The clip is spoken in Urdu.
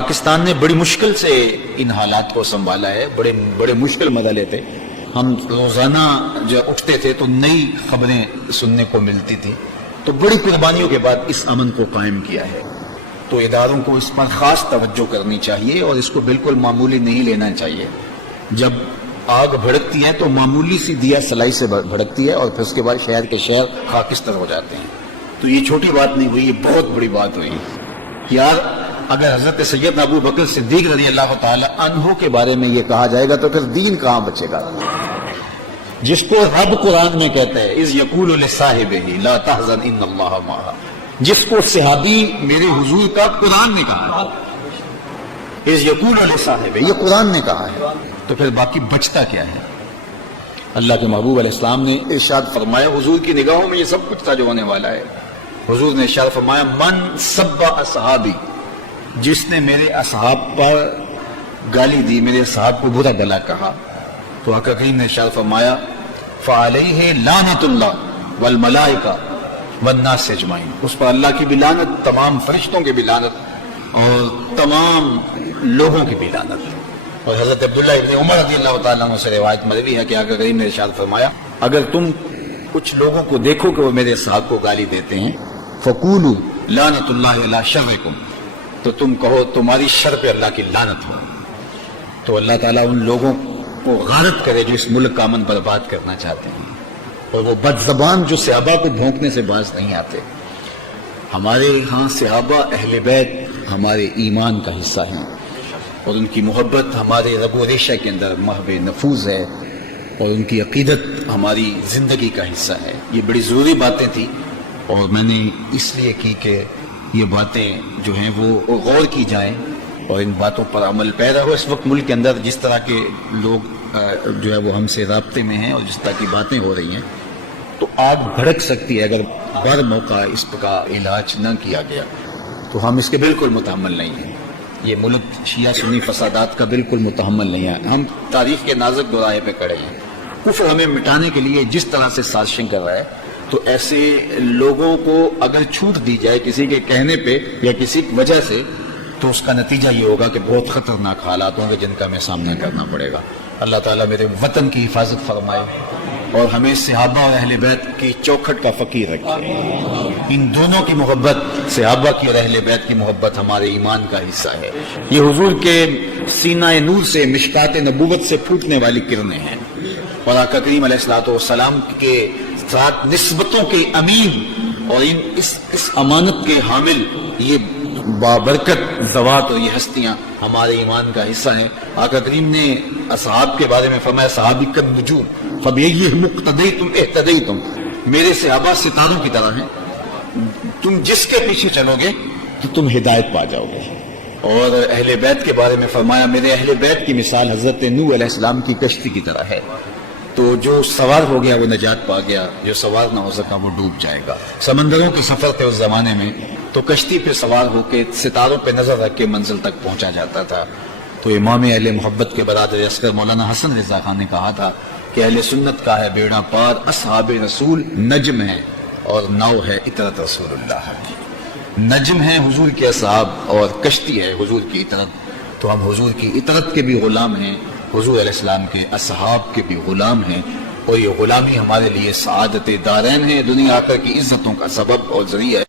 پاکستان نے بڑی مشکل سے ان حالات کو سنبھالا ہے، بڑے مشکل مرحلے تھے۔ ہم روزانہ جو اٹھتے تھے تو نئی خبریں سننے کو ملتی تھی، تو بڑی قربانیوں کے بعد اس امن کو قائم کیا ہے۔ تو اداروں کو اس پر خاص توجہ کرنی چاہیے اور اس کو بالکل معمولی نہیں لینا چاہیے۔ جب آگ بھڑکتی ہے تو معمولی سی دیا سلائی سے بھڑکتی ہے اور پھر اس کے بعد شہر کے شہر خاکستر ہو جاتے ہیں۔ تو یہ چھوٹی بات نہیں ہوئی، یہ بہت بڑی بات ہوئی۔ یار اگر حضرت سیدنا ابو بکر صدیق رضی اللہ تعالی عنہ کے بارے میں یہ کہا جائے گا تو پھر دین کہاں بچے گا؟ جس کو رب قرآن میں کہتا ہے اذ یقول لصاحبہ لا تحزن ان اللہ معنا، جس کو صحابی میرے حضور کا قرآن نے کہا ہے، اذ یقول لصاحبہ، یہ قرآن نے کہا ہے، تو پھر باقی بچتا کیا ہے؟ اللہ کے محبوب علیہ السلام نے ارشاد فرمایا، حضور کی نگاہوں میں یہ سب کچھ تھا جو ہونے والا ہے۔ حضور نے ارشاد فرمایا من سب اصحابی، جس نے میرے اصحاب پر گالی دی، میرے اصحاب کو برا بھلا کہا، تو آقا کریم نے ارشاد فرمایا فعلیہ لعنت اللہ والملائکہ والناس اجمعین، اس پر اللہ کی بھی لعنت، تمام فرشتوں کی بھی لعنت اور تمام لوگوں کی بھی لعنت۔ اور حضرت عبداللہ ابن عمر رضی اللہ تعالیٰ عنہ سے روایت مروی ہے کہ آقا کریم نے ارشاد فرمایا اگر تم کچھ لوگوں کو دیکھو کہ وہ میرے صحاب کو گالی دیتے ہیں فقولوا لعنت اللہ علی شرکم، تو تم کہو تمہاری شر پہ اللہ کی لعنت ہو۔ تو اللہ تعالیٰ ان لوگوں کو غارت کرے جو اس ملک کا امن برباد کرنا چاہتے ہیں، اور وہ بد زبان جو صحابہ کو بھونکنے سے باز نہیں آتے۔ ہمارے ہاں صحابہ اہل بیت ہمارے ایمان کا حصہ ہیں، اور ان کی محبت ہمارے رگ و ریشہ کے اندر محو نفوذ ہے، اور ان کی عقیدت ہماری زندگی کا حصہ ہے۔ یہ بڑی ضروری باتیں تھیں، اور میں نے اس لیے کی کہ یہ باتیں جو ہیں وہ غور کی جائیں اور ان باتوں پر عمل پیرا ہو۔ اس وقت ملک کے اندر جس طرح کے لوگ جو ہے وہ ہم سے رابطے میں ہیں اور جس طرح کی باتیں ہو رہی ہیں، تو آگ بھڑک سکتی ہے اگر بر موقع اس کا علاج نہ کیا گیا، تو ہم اس کے بالکل متحمل نہیں ہیں۔ یہ ملک شیعہ سنی فسادات کا بالکل متحمل نہیں ہے۔ ہم تاریخ کے نازک دوراہے پہ کھڑے ہیں۔ کفر ہمیں مٹانے کے لیے جس طرح سے سازشیں کر رہا ہے، تو ایسے لوگوں کو اگر چھوٹ دی جائے کسی کے کہنے پہ یا کسی وجہ سے، تو اس کا نتیجہ یہ ہوگا کہ بہت خطرناک حالات ہوں گے جن کا ہمیں سامنا کرنا پڑے گا۔ اللہ تعالیٰ میرے وطن کی حفاظت فرمائے اور ہمیں صحابہ اور اہل بیت کی چوکھٹ کا فقیر رکھے۔ ان دونوں کی محبت، صحابہ کی اور اہل بیت کی محبت ہمارے ایمان کا حصہ ہے۔ یہ حضور کے سینہ نور سے، مشکات نبوت سے پھوٹنے والی کرنیں ہیں، اور آقا کریم علیہ الصلوۃ والسلام کے ساتھ نسبتوں کے امین اور اس امانت کے حامل یہ بابرکت ذوات اور یہ ہستیاں ہمارے ایمان کا حصہ ہیں۔ آقا کریم نے اصحاب کے بارے میں فرمایا صحابی کالنجوم فبأیہم اقتدیتم اہتدیتم، میرے صحابہ ستاروں کی طرح ہیں، تم جس کے پیچھے چلو گے تو تم ہدایت پا جاؤ گے۔ اور اہل بیت کے بارے میں فرمایا میرے اہل بیت کی مثال حضرت نوح علیہ السلام کی کشتی کی طرح ہے، تو جو سوار ہو گیا وہ نجات پا گیا، جو سوار نہ ہو سکا وہ ڈوب جائے گا۔ سمندروں کے سفر تھے اس زمانے میں، تو کشتی پہ سوار ہو کے ستاروں پہ نظر رکھ کے منزل تک پہنچا جاتا تھا۔ تو امام اہل محبت کے برادر اصغر مولانا حسن رضا خان نے کہا تھا کہ اہل سنت کا ہے بیڑا پار، اصحاب رسول نجم ہے اور ناؤ ہے اطرت رسول اللہ۔ نجم ہے حضور کے اصحاب اور کشتی ہے حضور کی اطرت، تو ہم حضور کی اطرت کے بھی غلام ہیں، حضور علیہ السلام کے اصحاب کے بھی غلام ہیں، اور یہ غلامی ہمارے لیے سعادت دارین ہے، دنیا آخر کی عزتوں کا سبب اور ذریعہ ہے۔